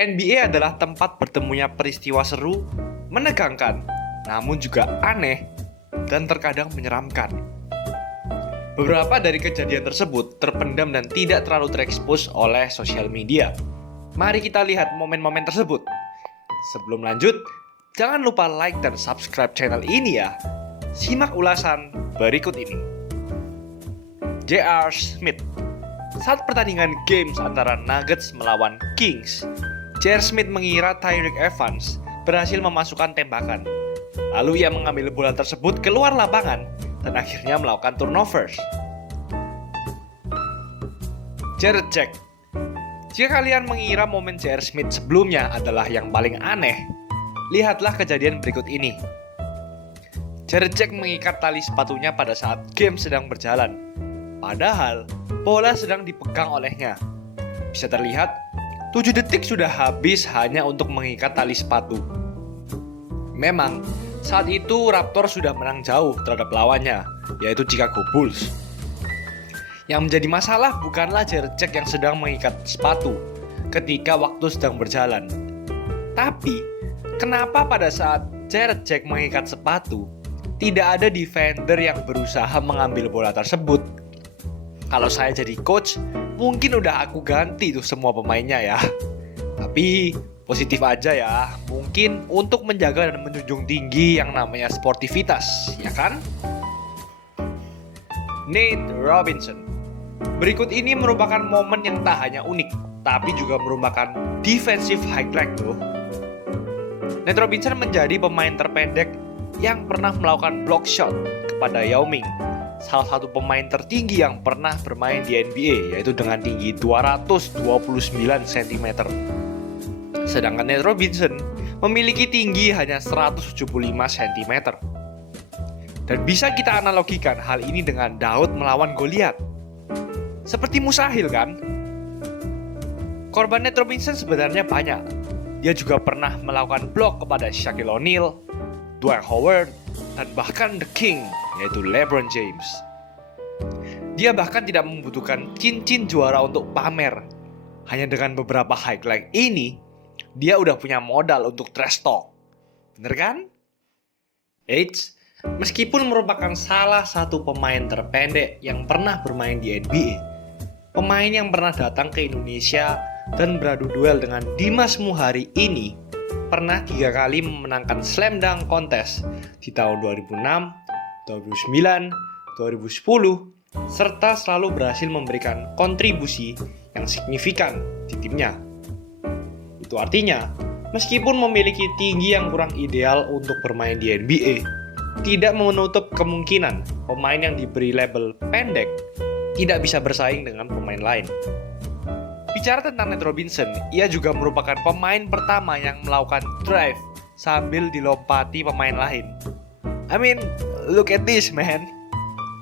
NBA adalah tempat bertemunya peristiwa seru, menegangkan, namun juga aneh, dan terkadang menyeramkan. Beberapa dari kejadian tersebut terpendam dan tidak terlalu terekspos oleh sosial media. Mari kita lihat momen-momen tersebut. Sebelum lanjut, jangan lupa like dan subscribe channel ini ya. Simak ulasan berikut ini. J.R. Smith. Saat pertandingan games antara Nuggets melawan Kings, J.R. Smith mengira Tyreke Evans berhasil memasukkan tembakan. Lalu ia mengambil bola tersebut keluar lapangan dan akhirnya melakukan turnovers. Jarrett Jack. Jika kalian mengira momen J.R. Smith sebelumnya adalah yang paling aneh, lihatlah kejadian berikut ini. Jarrett Jack mengikat tali sepatunya pada saat game sedang berjalan. Padahal, bola sedang dipegang olehnya. Bisa terlihat, 7 detik sudah habis hanya untuk mengikat tali sepatu. Memang, saat itu Raptor sudah menang jauh terhadap lawannya, yaitu Chicago Bulls. Yang menjadi masalah bukanlah Jarrett Jack yang sedang mengikat sepatu ketika waktu sedang berjalan. Tapi, kenapa pada saat Jarrett Jack mengikat sepatu, tidak ada defender yang berusaha mengambil bola tersebut? Kalau saya jadi coach, mungkin udah aku ganti tuh semua pemainnya ya. Tapi positif aja ya, mungkin untuk menjaga dan menjunjung tinggi yang namanya sportivitas, ya kan? Nate Robinson. Berikut ini merupakan momen yang tak hanya unik, tapi juga merupakan defensive highlight loh. Nate Robinson menjadi pemain terpendek yang pernah melakukan block shot kepada Yao Ming, salah satu pemain tertinggi yang pernah bermain di NBA, yaitu dengan tinggi 229 cm. Sedangkan Nate Robinson memiliki tinggi hanya 175 cm. Dan bisa kita analogikan hal ini dengan Daud melawan Goliat. Seperti mustahil kan? Korban Nate Robinson sebenarnya banyak. Dia juga pernah melakukan blok kepada Shaquille O'Neal, Dwight Howard, dan bahkan The King, yaitu LeBron James. Dia bahkan tidak membutuhkan cincin juara untuk pamer. Hanya dengan beberapa highlight ini, dia udah punya modal untuk trash talk. Bener kan? Eits, meskipun merupakan salah satu pemain terpendek yang pernah bermain di NBA, pemain yang pernah datang ke Indonesia dan beradu duel dengan Dimas Muhari ini pernah 3 kali memenangkan Slam Dunk Contest di tahun 2006, 2009, 2010, serta selalu berhasil memberikan kontribusi yang signifikan di timnya. Itu artinya, meskipun memiliki tinggi yang kurang ideal untuk bermain di NBA, tidak menutup kemungkinan pemain yang diberi label pendek tidak bisa bersaing dengan pemain lain. Bicara tentang Nate Robinson, ia juga merupakan pemain pertama yang melakukan drive sambil dilompati pemain lain. I mean, look at this man.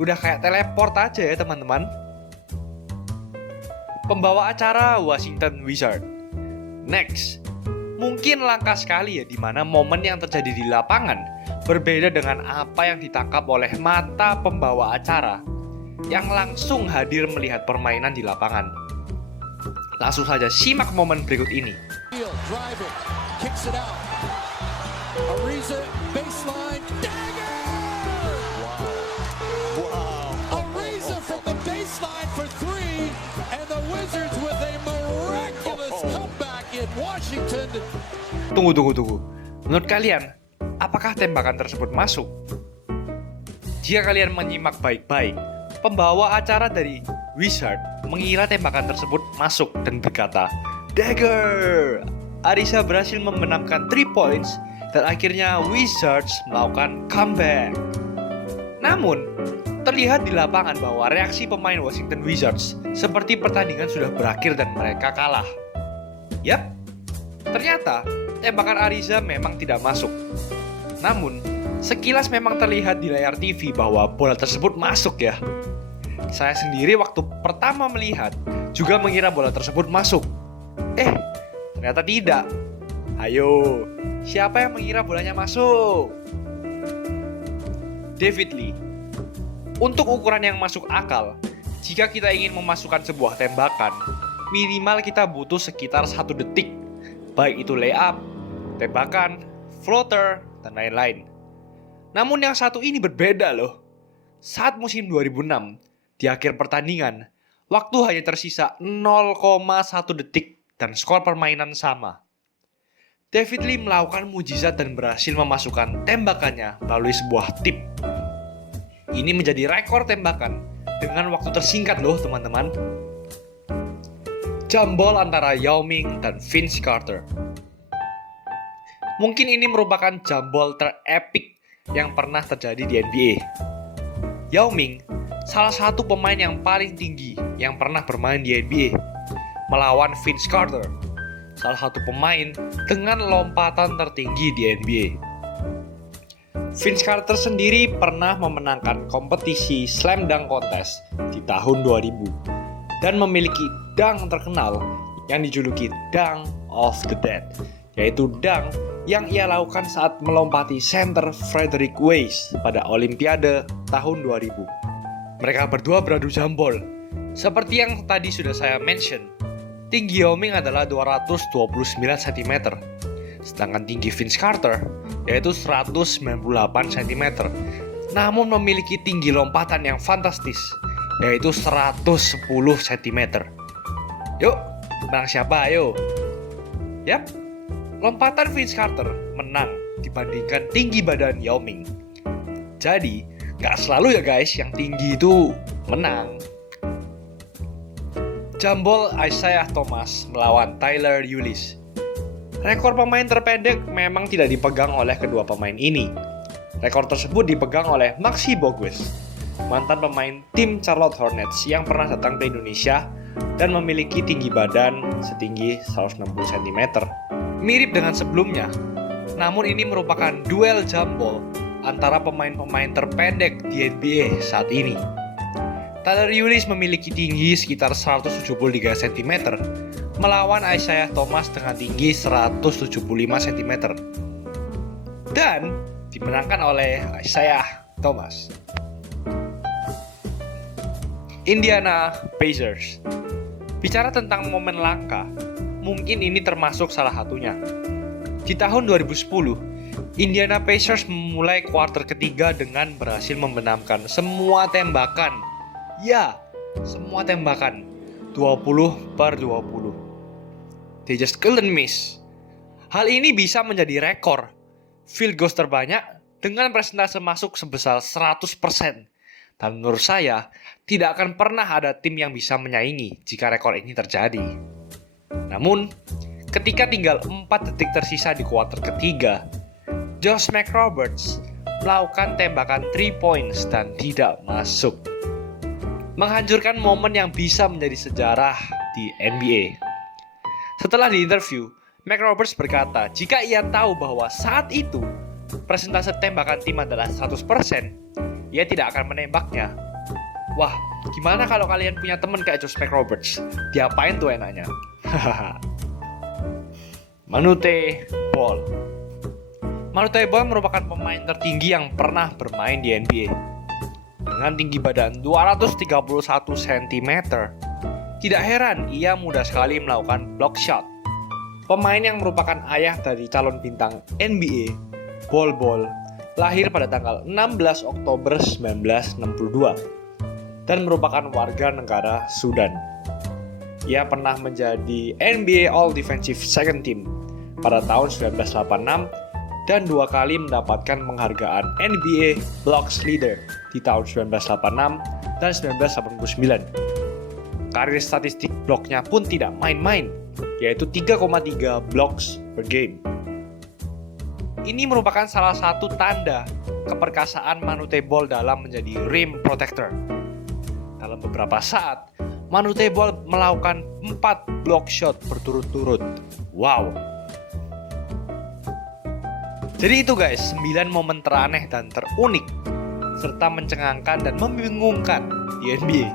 Udah kayak teleport aja ya teman-teman. Pembawa acara Washington Wizards. Next, mungkin langka sekali ya di mana momen yang terjadi di lapangan berbeda dengan apa yang ditangkap oleh mata pembawa acara yang langsung hadir melihat permainan di lapangan. Langsung saja simak momen berikut ini. Tunggu. Menurut kalian, apakah tembakan tersebut masuk? Jika kalian menyimak baik-baik, pembawa acara dari Wizard mengira tembakan tersebut masuk dan berkata, "Dagger!" Arisa berhasil memenangkan 3 points dan akhirnya Wizards melakukan comeback. Namun, terlihat di lapangan bahwa reaksi pemain Washington Wizards seperti pertandingan sudah berakhir dan mereka kalah. Yap, ternyata tembakan Ariza memang tidak masuk. Namun, sekilas memang terlihat di layar TV bahwa bola tersebut masuk ya. Saya sendiri waktu pertama melihat juga mengira bola tersebut masuk. Ternyata tidak. Ayo, siapa yang mengira bolanya masuk? David Lee. Untuk ukuran yang masuk akal, jika kita ingin memasukkan sebuah tembakan, minimal kita butuh sekitar 1 detik baik itu layup, tembakan, floater, dan lain-lain. Namun yang satu ini berbeda loh. Saat musim 2006, di akhir pertandingan, waktu hanya tersisa 0,1 detik dan skor permainan sama. David Lee melakukan mujizat dan berhasil memasukkan tembakannya melalui sebuah tip. Ini menjadi rekor tembakan dengan waktu tersingkat loh teman-teman. Jump ball antara Yao Ming dan Vince Carter. Mungkin ini merupakan jump ball terepik yang pernah terjadi di NBA. Yao Ming, salah satu pemain yang paling tinggi yang pernah bermain di NBA, melawan Vince Carter, salah satu pemain dengan lompatan tertinggi di NBA. Vince Carter sendiri pernah memenangkan kompetisi Slam Dunk Contest di tahun 2000 dan memiliki dunk terkenal yang dijuluki Dunk of the Dead, yaitu dunk yang ia lakukan saat melompati center Frederick Weiss pada Olimpiade tahun 2000. Mereka berdua beradu jump ball. Seperti yang tadi sudah saya mention, tinggi Yao Ming adalah 229 cm, sedangkan tinggi Vince Carter yaitu 198 cm, namun memiliki tinggi lompatan yang fantastis, yaitu 110 cm. Yuk, menang siapa ayo? Yap, lompatan Vince Carter menang dibandingkan tinggi badan Yao Ming. Jadi, gak selalu ya guys yang tinggi itu menang. Jump ball Isaiah Thomas melawan Tyler Ulis. Rekor pemain terpendek memang tidak dipegang oleh kedua pemain ini. Rekor tersebut dipegang oleh Maxi Bogues, mantan pemain tim Charlotte Hornets yang pernah datang ke Indonesia dan memiliki tinggi badan setinggi 160 cm. Mirip dengan sebelumnya, namun ini merupakan duel jump ball antara pemain-pemain terpendek di NBA saat ini. Tyler Ulis memiliki tinggi sekitar 173 cm, melawan Isaiah Thomas dengan tinggi 175 cm. Dan dimenangkan oleh Isaiah Thomas. Indiana Pacers. Bicara tentang momen langka, mungkin ini termasuk salah satunya. Di tahun 2010, Indiana Pacers memulai kuarter ketiga dengan berhasil membenamkan semua tembakan. Ya, semua tembakan 20/20. They just couldn't miss. Hal ini bisa menjadi rekor field goals terbanyak dengan persentase masuk sebesar 100%. Dan menurut saya, tidak akan pernah ada tim yang bisa menyaingi jika rekor ini terjadi. Namun, ketika tinggal 4 detik tersisa di kuarter ketiga, Josh McRoberts melakukan tembakan 3 points dan tidak masuk, menghancurkan momen yang bisa menjadi sejarah di NBA. Setelah diinterview, McRoberts berkata jika ia tahu bahwa saat itu persentase tembakan tim adalah 100%, ia tidak akan menembaknya. Wah, gimana kalau kalian punya teman kayak Josh McRoberts? Diapain tuh enaknya? Manute Bol. Manute Bol merupakan pemain tertinggi yang pernah bermain di NBA. Dengan tinggi badan 231 cm, tidak heran ia mudah sekali melakukan block shot. Pemain yang merupakan ayah dari calon bintang NBA, Bol Bol, lahir pada tanggal 16 Oktober 1962 dan merupakan warga negara Sudan. Ia pernah menjadi NBA All Defensive Second Team pada tahun 1986 dan 2 kali mendapatkan penghargaan NBA Blocks Leader di tahun 1986 dan 1989. Karir statistik bloknya pun tidak main-main, yaitu 3,3 blocks per game. Ini merupakan salah satu tanda keperkasaan Manute Bol dalam menjadi rim protector. Dalam beberapa saat, Manute Bol melakukan 4 block shot berturut-turut. Wow. Jadi itu guys, 9 momen teraneh dan terunik serta mencengangkan dan membingungkan di NBA.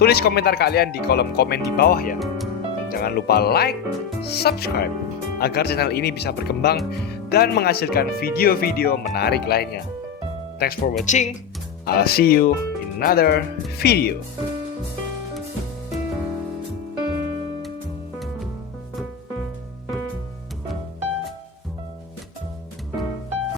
Tulis komentar kalian di kolom komen di bawah ya. Dan jangan lupa like, subscribe agar channel ini bisa berkembang dan menghasilkan video-video menarik lainnya. Thanks for watching. I'll see you in another video.